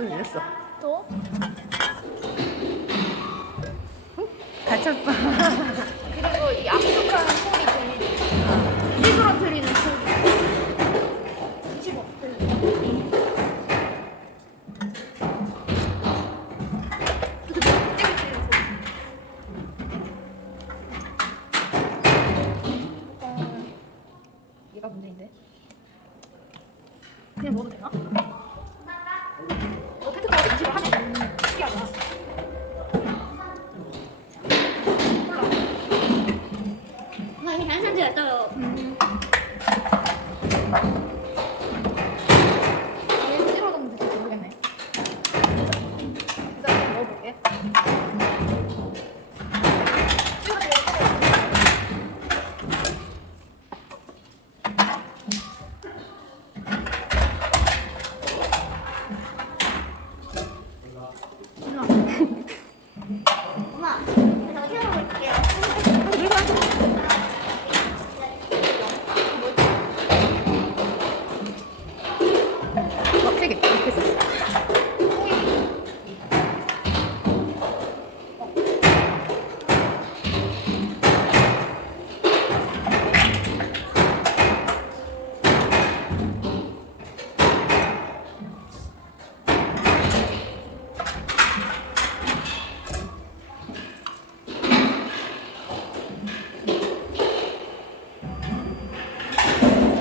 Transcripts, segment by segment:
또 열렸어. 또? 닫혔어. 그리고 이 압축하는 소리 들리지? 찌그러뜨리는 소리. 25. 얘가 문제인데? 그냥 먹어도 되나? 페트병 음식을 하네? 신기하다. 엄마 이미 다른 사람들 왔어요. 얘 찌그러졌는지 모르겠네. 일단 좀 먹어볼게. 엄마, 제가 태워보고 있을게요. 세 개. 이렇게 했어.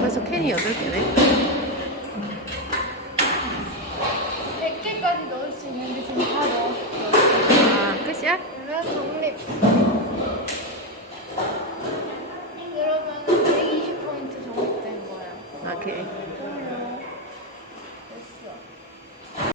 벌써 캔이 8개네. 100개까지 넣을 수 있는데 지금 다 넣었어. 아, 끝이야? 그러면 독립.